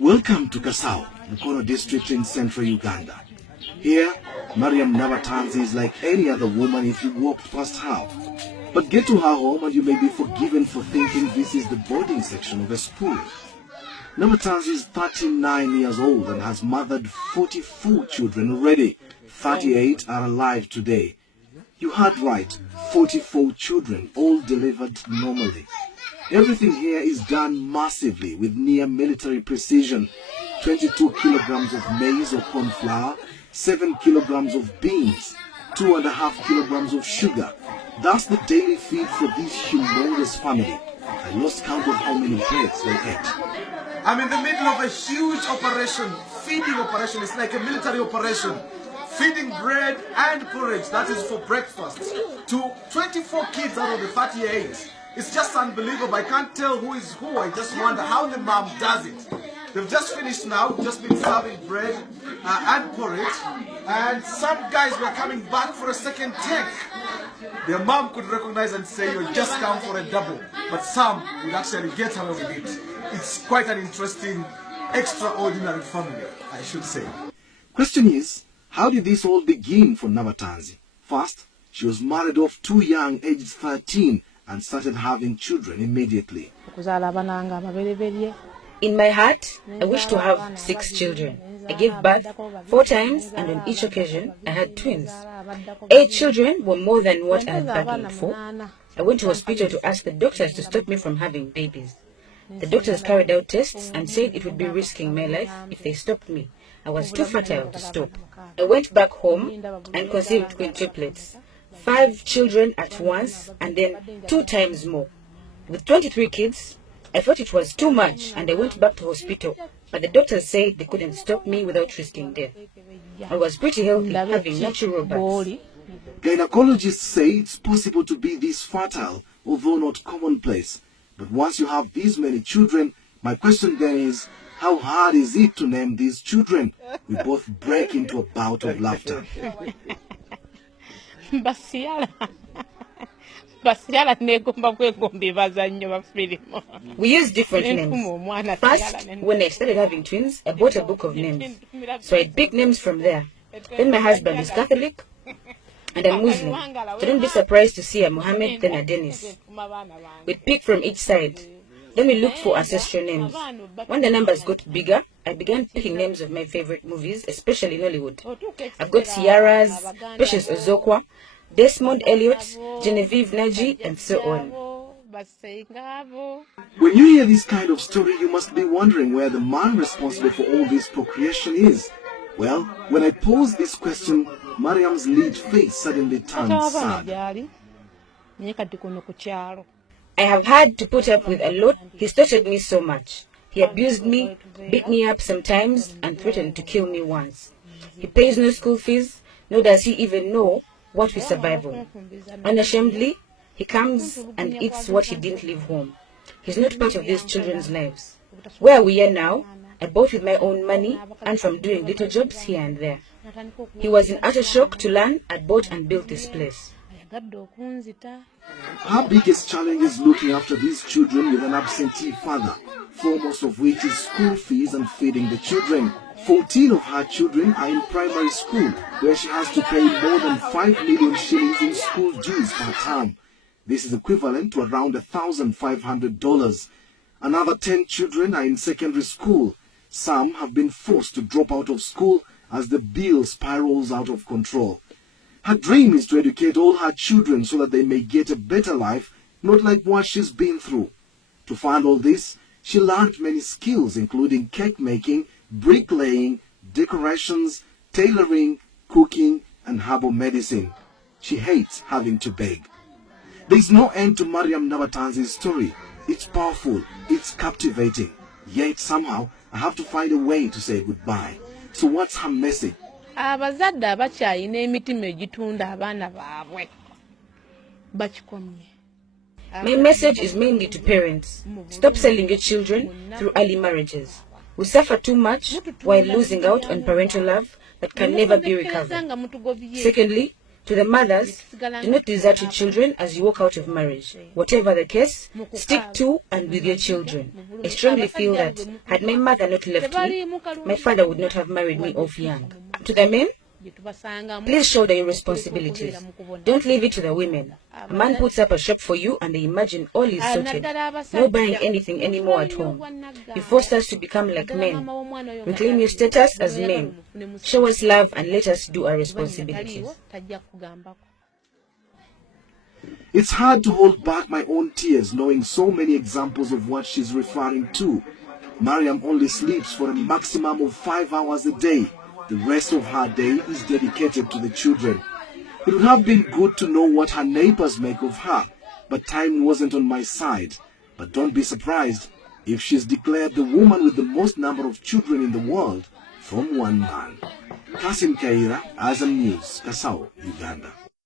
Welcome to Kasao, Mukono district in central Uganda. Here, Mariam Nabatanzi is like any other woman if you walked past her. But get to her home and you may be forgiven for thinking this is the boarding section of a school. Nabatanzi is 39 years old and has mothered 44 children already. 38 are alive today. You heard right, 44 children, all delivered normally. Everything here is done massively with near military precision. 22 kilograms of maize or corn flour, 7 kilograms of beans, 2.5 kilograms of sugar. That's the daily feed for this humongous family. I lost count of how many breads they ate. I'm in the middle of a huge operation, feeding operation. It's like a military operation. Feeding bread and porridge, that is for breakfast, to 24 kids out of the 38. It's just unbelievable. I can't tell who is who. I just wonder how the mom does it. They've just finished now, just been serving bread and porridge. And some guys were coming back for a second take. Their mom could recognize and say, you just come for a double. But some would actually get away with it. It's quite an interesting, extraordinary family, I should say. Question is, how did this all begin for Nabatanzi? First, she was married off too young, aged 13, and started having children immediately. In my heart, I wish to have 6 children. I gave birth 4 times, and on each occasion, I had twins. 8 children were more than what I had bargained for. I went to hospital to ask the doctors to stop me from having babies. The doctors carried out tests and said it would be risking my life if they stopped me. I was too fertile to stop. I went back home and conceived quintuplets. 5 children at once and then 2 times more. With 23 kids, I thought it was too much and I went back to hospital, but the doctors said they couldn't stop me without risking death. I was pretty healthy, having natural births. Gynecologists say it's possible to be this fertile, although not commonplace. But once you have these many children, my question then is, how hard is it to name these children? We both break into a bout of laughter. We use different names. First, when I started having twins, I bought a book of names. So I picked names from there. Then my husband is Catholic and I'm Muslim. So don't be surprised to see a Muhammad, then a Dennis. We pick from each side. Then we looked for ancestral names. When the numbers got bigger, I began picking names of my favorite movies, especially in Hollywood. I've got Ciara's, Precious Ozokwa, Desmond Elliot, Genevieve Naji, and so on. When you hear this kind of story, you must be wondering where the man responsible for all this procreation is. Well, when I pose this question, Mariam's lead face suddenly turned sad. I have had to put up with a lot. He's tortured me so much. He abused me, beat me up sometimes, and threatened to kill me once. He pays no school fees, nor does he even know what we survive on. Unashamedly, he comes and eats what he didn't leave home. He's not part of these children's lives. Where we are now, I bought with my own money and from doing little jobs here and there. He was in utter shock to learn I bought and built this place. Her biggest challenge is looking after these children with an absentee father, foremost of which is school fees and feeding the children. 14 of her children are in primary school, where she has to pay more than 5 million shillings in school dues per term. This is equivalent to around $1,500. Another 10 children are in secondary school. Some have been forced to drop out of school as the bill spirals out of control. Her dream is to educate all her children so that they may get a better life, not like what she's been through. To fund all this, she learned many skills including cake making, bricklaying, decorations, tailoring, cooking, and herbal medicine. She hates having to beg. There's no end to Mariam Nabatanzi's story. It's powerful, it's captivating. Yet somehow, I have to find a way to say goodbye. So what's her message? My message is mainly to parents. Stop selling your children through early marriages. We suffer too much while losing out on parental love that can never be recovered. Secondly, To the mothers, do not desert your children as you walk out of marriage. Whatever the case, stick to and with your children. I strongly feel that had my mother not left me, my father would not have married me off young. To the men, please shoulder your responsibilities. Don't leave it to the women. A man puts up a shop for you and they imagine all is sorted. No buying anything anymore at home. You forced us to become like men. Reclaim your status as men. Show us love and let us do our responsibilities. It's hard to hold back my own tears knowing so many examples of what she's referring to. Mariam only sleeps for a maximum of 5 hours a day. The rest of her day is dedicated to the children. It would have been good to know what her neighbors make of her, but time wasn't on my side. But don't be surprised if she's declared the woman with the most number of children in the world from one man. Kasim Kaira, Azam News, Kasao, Uganda.